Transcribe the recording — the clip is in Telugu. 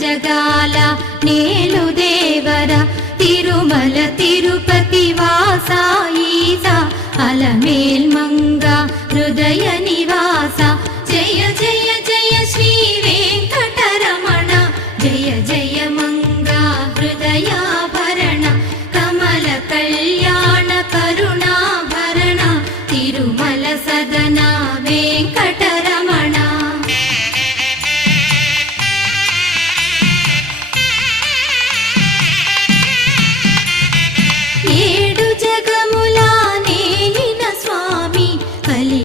జగాల నేలు దేవర తిరుమల తిరుపతి వాసా ఈసా అలమేల్ మంగ హృదయ నివాస జయ జయ జయ శ్రీ వెంకటరమణ జయ జయ మంగ హృదయాభరణ కమల కళ్యాణ కరుణాభరణ తిరుమల సదన వెంకట